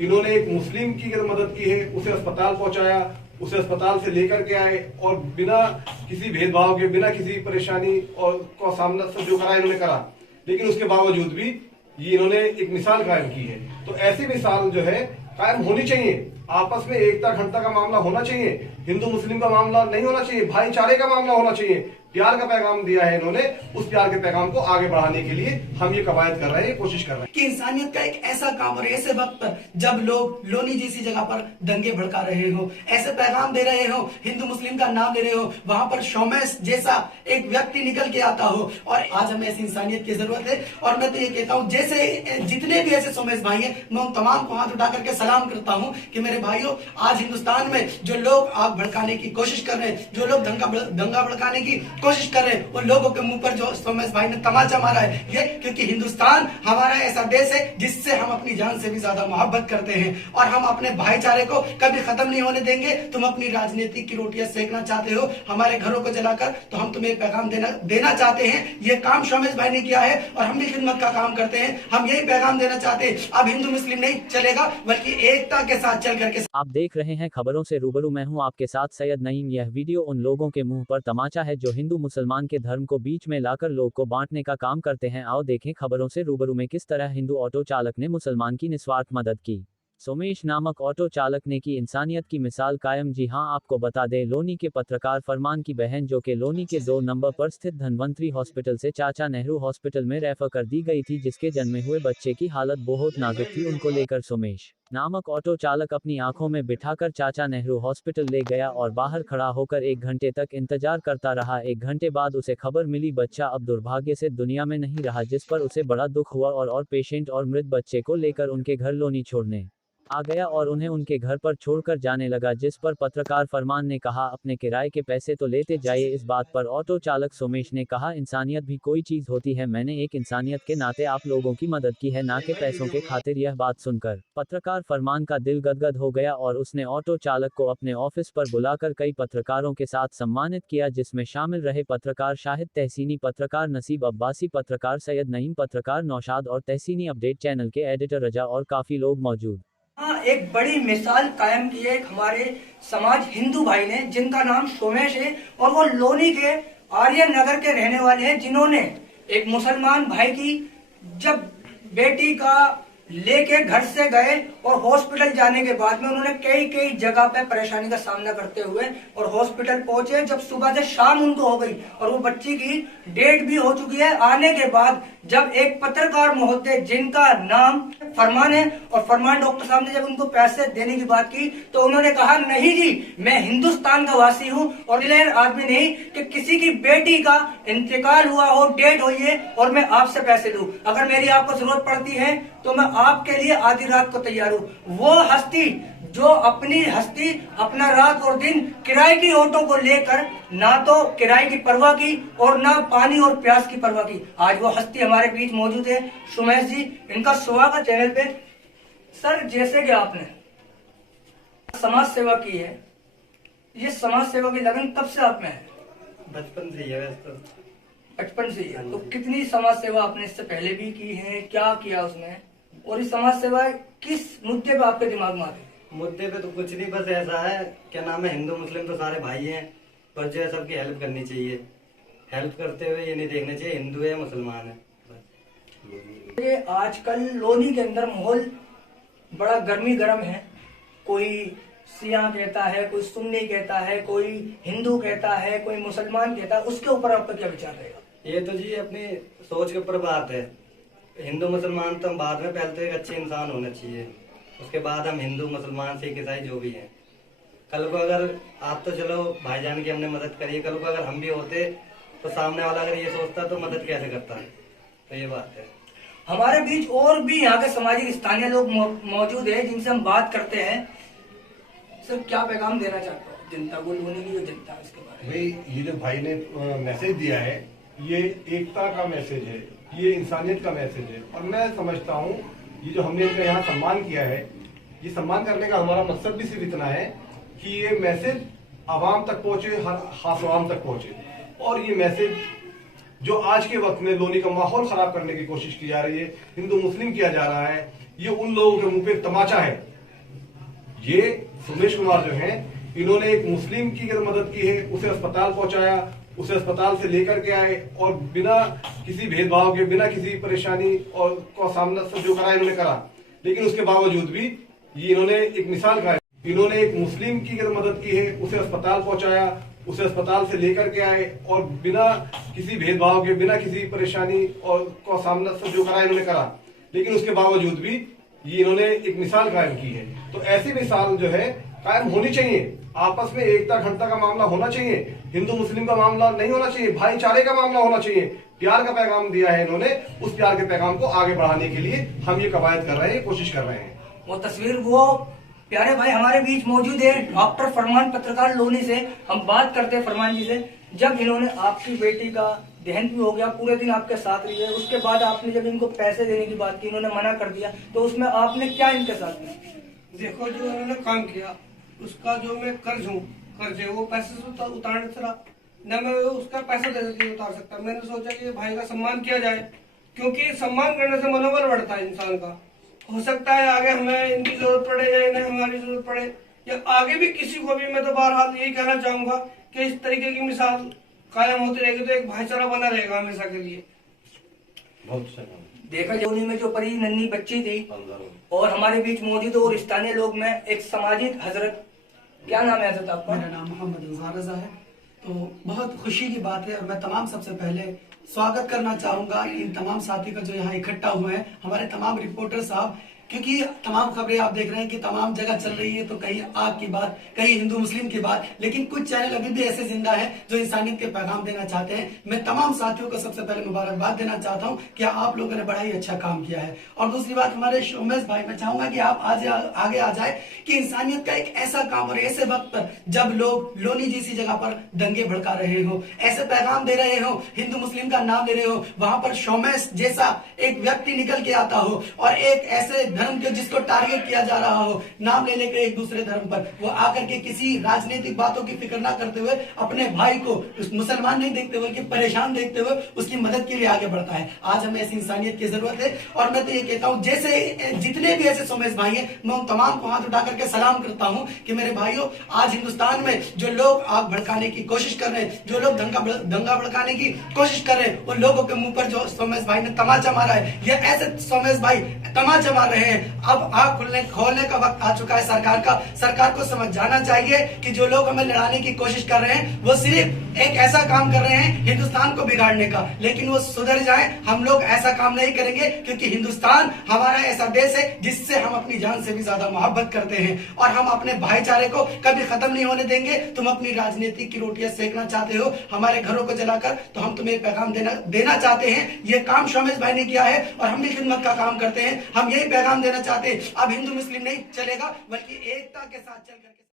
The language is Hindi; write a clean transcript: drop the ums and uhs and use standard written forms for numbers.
इन्होंने एक मुस्लिम की मदद की है, उसे अस्पताल पहुंचाया, उसे अस्पताल से लेकर के आए और बिना किसी भेदभाव के, बिना किसी परेशानी और का सामना जो करा इन्होंने करा। लेकिन उसके बावजूद भी ये इन्होंने एक मिसाल कायम की है। तो ऐसी मिसाल जो है कायम होनी चाहिए। आपस में एकता अखंडता का मामला होना चाहिए, हिंदू मुस्लिम का मामला नहीं होना चाहिए, भाईचारे का मामला होना चाहिए। प्यार का पैगाम दिया है इन्होंने, उस प्यार के पैगाम को आगे बढ़ाने के लिए हम ये कवायद कर रहे हैं, कोशिश कर रहे हैं कि इंसानियत का एक ऐसा काम और ऐसे वक्त पर जब लोग लोनी जैसी जगह पर दंगे भड़का रहे हो, ऐसे पैगाम दे रहे हो, हिंदू मुस्लिम का नाम ले रहे हो, वहां पर शोमेश जैसा एक व्यक्ति निकल के आता हो। और आज हमें ऐसी इंसानियत की जरूरत है। और मैं तो ये कहता हूँ, जैसे जितने भी ऐसे सोमेश भाई हैं, मैं उन तमाम को हाथ उठा करके सलाम करता हूँ कि मेरे भाइयों, आज हिंदुस्तान में जो लोग आग भड़काने की कोशिश कर रहे हैं, जो लोग दंगा भड़काने की कोशिश कर रहे हैं, उन लोगों के मुंह पर जो सोमेश भाई ने तमाचा मारा है, ये क्योंकि हिंदुस्तान हमारा ऐसा देश है जिससे हम अपनी जान से भी ज्यादा मोहब्बत करते हैं और हम अपने भाईचारे को कभी खत्म नहीं होने देंगे। तुम अपनी राजनीति की रोटियां सेकना चाहते हो हमारे घरों को जलाकर, तो हम तुम्हें पैगाम देना चाहते हैं। ये काम सोमेश भाई ने किया है और हम भी खिदमत का काम करते हैं। हम यही पैगाम देना चाहते हैं, अब हिंदू मुस्लिम नहीं चलेगा, बल्कि एकता के साथ चल करके। आप देख रहे हैं खबरों से रूबरू, मैं हूं आपके साथ सैयद नईम। यह वीडियो उन लोगों के मुंह पर तमाचा है जो हिंदू मुसलमान के धर्म को बीच में लाकर लोग को बांटने का काम करते हैं। आओ देखें खबरों से रूबरू में किस तरह हिंदू ऑटो चालक ने मुसलमान की निस्वार्थ मदद की। सोमेश नामक ऑटो चालक ने की इंसानियत की मिसाल कायम। जी हां, आपको बता दें, लोनी के पत्रकार फरमान की बहन जो कि लोनी के 2 नंबर पर स्थित धनवंतरी हॉस्पिटल से चाचा नेहरू हॉस्पिटल में रेफर कर दी गई थी, जिसके जन्मे हुए बच्चे की हालत बहुत नाजुक थी। उनको लेकर सोमेश नामक ऑटो चालक अपनी आंखों में बिठाकर चाचा नेहरू हॉस्पिटल ले गया और बाहर खड़ा होकर 1 घंटे तक इंतजार करता रहा। 1 घंटे बाद उसे खबर मिली बच्चा अब दुर्भाग्य से दुनिया में नहीं रहा, जिस पर उसे बड़ा दुख हुआ और पेशेंट और मृत बच्चे को लेकर उनके घर लोनी छोड़ने आ गया और उन्हें उनके घर पर छोड़कर जाने लगा। जिस पर पत्रकार फरमान ने कहा, अपने किराए के पैसे तो लेते जाइए। इस बात पर ऑटो चालक सोमेश ने कहा, इंसानियत भी कोई चीज होती है, मैंने एक इंसानियत के नाते आप लोगों की मदद की है, ना कि पैसों के खातिर। यह बात सुनकर पत्रकार फरमान का दिल गदगद हो गया और उसने ऑटो चालक को अपने ऑफिस पर बुलाकर कई पत्रकारों के साथ सम्मानित किया, जिसमें शामिल रहे पत्रकार शाहिद तहसीनी, पत्रकार नसीब अब्बासी, पत्रकार सैयद नईम, पत्रकार नौशाद और तहसीनी अपडेट चैनल के एडिटर रजा और काफी लोग मौजूद। एक बड़ी मिसाल कायम की है हमारे समाज हिंदू भाई ने, जिनका नाम सोमेश है और वो लोनी के आर्यन नगर के रहने वाले हैं, जिन्होंने एक मुसलमान भाई की जब बेटी का लेके घर से गए और हॉस्पिटल जाने के बाद में उन्होंने कई जगह पे परेशानी का सामना करते हुए और हॉस्पिटल पहुंचे। जब सुबह से शाम उनको हो गई और वो बच्ची की डेट भी हो चुकी है, आने के बाद जब एक पत्रकार महोदय जिनका नाम फरमान है और फरमान डॉक्टर साहब ने जब उनको पैसे देने की बात की तो उन्होंने कहा, नहीं जी, मैं हिंदुस्तान का वासी हूँ और आदमी नहीं कि किसी की बेटी का इंतकाल हुआ हो, डेट हुई है और मैं आपसे पैसे लूं। अगर मेरी आपको जरूरत पड़ती है तो मैं आपके लिए आधी रात को तैयार हूँ। वो हस्ती जो अपनी हस्ती अपना रात और दिन किराए की ऑटो को लेकर ना तो किराए की परवाह की और ना पानी और प्यास की परवाह की, आज वो हस्ती हमारे बीच मौजूद है। सुमेश जी, इनका स्वागत चैनल पे। सर, जैसे कि आपने समाज सेवा की है, ये समाज सेवा की लगन कब से आप में है? बचपन से ही है। बचपन से ही है। तो कितनी समाज सेवा आपने इससे पहले भी की है, क्या किया उसमें, और ये समाज सेवा किस मुद्दे पे आपके दिमाग में आती है? मुद्दे पे तो कुछ नहीं, बस ऐसा है, क्या नाम है, हिंदू मुस्लिम तो सारे भाई हैं, पर जो है सबकी हेल्प करनी चाहिए। हेल्प करते हुए ये नहीं देखना चाहिए हिंदू है मुसलमान है। ये आजकल लोनी के अंदर माहौल बड़ा गर्म है। कोई सिया कहता है, कोई सुन्नी कहता है, कोई हिंदू कहता है, कोई मुसलमान कहता है। उसके ऊपर आपका क्या विचार रहेगा? ये तो जी अपनी सोच के ऊपर बात है। हिंदू मुसलमान तो हम बाद में, पहले तो एक अच्छे इंसान होना चाहिए, उसके बाद हम हिंदू मुसलमान सिख ईसाई जो भी हैं। कल को अगर आप तो चलो भाईजान की हमने मदद करी है, कल को अगर हम भी होते तो सामने वाला अगर ये सोचता तो मदद कैसे करता है? तो ये बात है। हमारे बीच और भी यहाँ के सामाजिक स्थानीय लोग मौजूद है जिनसे हम बात करते हैं। सर, क्या पैगाम देना चाहते हो जनता को, लोनी की जो जनता है इसके बारे में? भाई, ये जो भाई ने मैसेज दिया है, ये एकता का मैसेज है, ये इंसानियत का मैसेज है। और मैं समझता हूँ ये जो हमने इनका यहाँ सम्मान किया है, ये सम्मान करने का हमारा मकसद भी सिर्फ इतना है कि ये मैसेज आवाम तक पहुंचे, हर खास आवाम तक पहुंचे। और ये मैसेज जो आज के वक्त में लोनी का माहौल खराब करने की कोशिश की जा रही है, हिंदू मुस्लिम किया जा रहा है, ये उन लोगों के मुंह पे तमाचा है ये सोमेश कुमार जो हैं, इन्होंने एक मुस्लिम की अगर मदद की है, उसे अस्पताल पहुंचाया, उसे अस्पताल से लेकर के आए और बिना किसी भेदभाव के, बिना किसी परेशानी और का सामना सब जो करा इन्होंने करा। लेकिन उसके बावजूद भी ये इन्होंने एक मिसाल कायम, इन्होंने एक मुस्लिम की अगर मदद की है, उसे अस्पताल पहुंचाया, उसे अस्पताल से लेकर के आए और बिना किसी भेदभाव के, बिना किसी परेशानी और का सामना सब जो करा इन्होंने करा। लेकिन उसके बावजूद भी ये इन्होंने एक मिसाल कायम की है। तो ऐसी मिसाल जो है कायम होनी चाहिए। आपस में एकता अखंडता का मामला होना चाहिए, हिंदू मुस्लिम का मामला नहीं होना चाहिए, भाईचारे का मामला होना चाहिए। प्यार का पैगाम दिया है इन्होंने, उस प्यार के पैगाम को आगे बढ़ाने के लिए हम ये कवायद कर रहे हैं, कोशिश कर रहे हैं। वो तस्वीर वो प्यारे भाई हमारे बीच मौजूद है, डॉक्टर फरमान पत्रकार लोनी से हम बात करते हैं। फरमान जी से, जब इन्होंने आपकी बेटी का देहांत भी हो गया, पूरे दिन आपके साथ रही है, उसके बाद आपने जब इनको पैसे देने की बात की, इन्होंने मना कर दिया, तो उसमें आपने क्या इनके साथ किया? देखो, जो उन्होंने काम किया उसका जो मैं कर्ज है वो पैसे से उतारने से न मैं उसका पैसा दे के उतार सकता। मैंने सोचा कि भाई का सम्मान किया जाए, क्योंकि सम्मान करने से मनोबल बढ़ता है इंसान का। हो सकता है आगे हमें इनकी जरूरत पड़े या इन्हें हमारी जरूरत पड़े, या आगे भी किसी को भी। मैं तो बहरहाल यही कहना चाहूंगा कि इस तरीके की मिसाल कायम होती रहेगी तो एक भाईचारा बना रहेगा हमेशा के लिए। बहुत देखा जोनी में जो परी नन्ही बच्ची थी और हमारे बीच मौजूद और स्थानीय लोग में एक सामाजिक हजरत, क्या नाम है हजरत आपका? मेरा नाम मोहम्मद रज़ा रज़ा है। तो बहुत खुशी की बात है और मैं तमाम सबसे पहले स्वागत करना चाहूंगा इन तमाम साथी का जो यहाँ इकट्ठा हुए हैं, हमारे तमाम रिपोर्टर साहब, क्योंकि तमाम खबरें आप देख रहे हैं कि तमाम जगह चल रही है। तो कहीं आग की बात, कहीं हिंदू मुस्लिम की बात, लेकिन कुछ चैनल अभी भी ऐसे जिंदा है जो इंसानियत के पैगाम देना चाहते हैं। मैं तमाम साथियों को सबसे पहले मुबारकबाद देना चाहता हूं कि आप लोगों ने बड़ा ही अच्छा काम किया है। और दूसरी बात, हमारे शोमेश भाई, मैं चाहूंगा कि आप आज आगे आ जाए कि इंसानियत का एक ऐसा काम और ऐसे वक्त पर जब लोग लोनी जैसी जगह पर दंगे भड़का रहे हो, ऐसे पैगाम दे रहे हो, हिंदू मुस्लिम का नाम ले रहे हो, वहां पर शोमेश जैसा एक व्यक्ति निकल के आता हो और एक ऐसे धर्म के जिसको टारगेट किया जा रहा हो, नाम ले लेकर एक दूसरे धर्म पर, वो आकर के किसी राजनीतिक बातों की फिक्र ना करते हुए अपने भाई को मुसलमान नहीं देखते हुए कि परेशान देखते हुए उसकी मदद के लिए आगे बढ़ता है। आज हमें ऐसी इंसानियत की जरूरत है। और मैं तो ये कहता हूं, जैसे जितने भी ऐसे सोमेश भाई हैं, मैं उन तमाम को हाथ उठा करके सलाम करता हूं कि मेरे भाइयों, आज हिंदुस्तान में जो लोग आग भड़काने की कोशिश कर रहे हैं, जो लोग दंगा भड़काने की कोशिश कर रहे हैं, उन लोगों के मुंह पर जो सोमेश भाई ने तमाचा मारा है, ये ऐसे सोमेश भाई तमाचा मार रहे हैं। अब आग खोलने का वक्त आ चुका है सरकार का। सरकार को समझ जाना चाहिए कि जो लोग हमें लड़ाने की कोशिश कर रहे हैं वो सिर्फ एक ऐसा काम कर रहे हैं हिंदुस्तान को बिगाड़ने का, लेकिन वो सुधर जाए। हम लोग ऐसा काम नहीं करेंगे, क्योंकि हिंदुस्तान हमारा ऐसा देश है जिससे हम अपनी जान से भी ज्यादा मोहब्बत करते हैं और हम अपने भाईचारे को कभी खत्म नहीं होने देंगे। तुम अपनी राजनीति की रोटियां सेकना चाहते हो हमारे घरों को जलाकर, तो हम तुम्हें पैगाम देना चाहते हैं। ये काम शोमेश भाई ने किया है और हम भी खिदमत का काम करते हैं। हम यही पैगाम देना चाहते हैं, अब हिंदू मुस्लिम नहीं चलेगा, बल्कि एकता के साथ चल करके